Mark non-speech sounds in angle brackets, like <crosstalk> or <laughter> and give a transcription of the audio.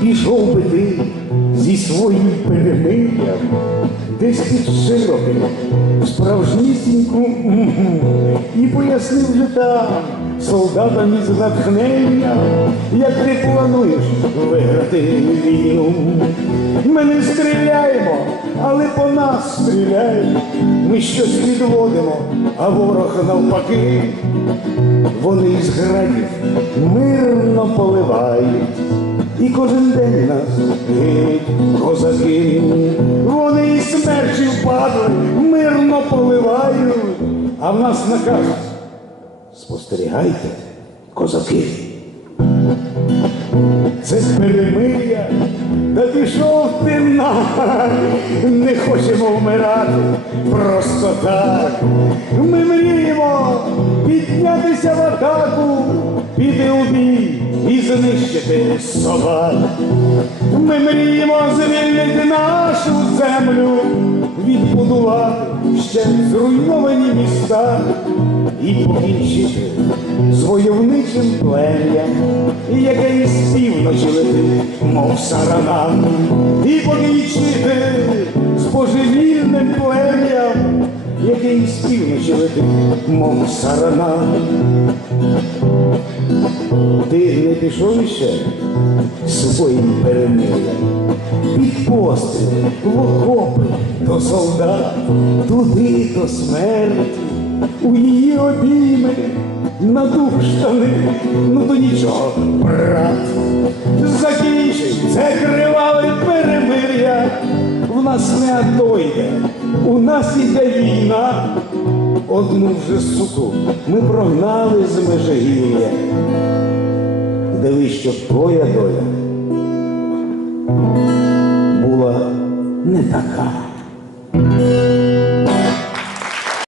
пішов би ти зі своїм перемир'ям, десь під широким, справжнісіньку і пояснив же там солдатам із натхнення, як ти плануєш виграти війну. Ми не стріляємо, але по нас стріляють. Ми щось відводимо, а ворог навпаки. Вони із градів мирно поливають, і кожен день нас гинуть козаки. Вони із смерчі впадли, мирно поливають, а в нас наказ спостерігайте, козаки. Це перемир'я, да пішов <laughs> не хочемо вмирати просто так. Ми мріємо піднятися в атаку, піти у бій і знищити собак. Ми мріємо звільнити нашу землю, ще зруйновані міста і покінчити з войовничим плем'ям, яке із півночі летить, мов сарана, і покінчити з божевільним плем'ям, яке із півночі летить, мов сарана. Ти не пішов іще своїм перемир'ям, постріл, в окопи до солдат, туди до смерті, у її обійми, на дух штани, ну то нічого, брат, закінчить це криваве перемир'я, в нас не АТО у нас іде війна. Одну вже суку ми прогнали з межигір'я. Дивись, щоб твоя доля не така.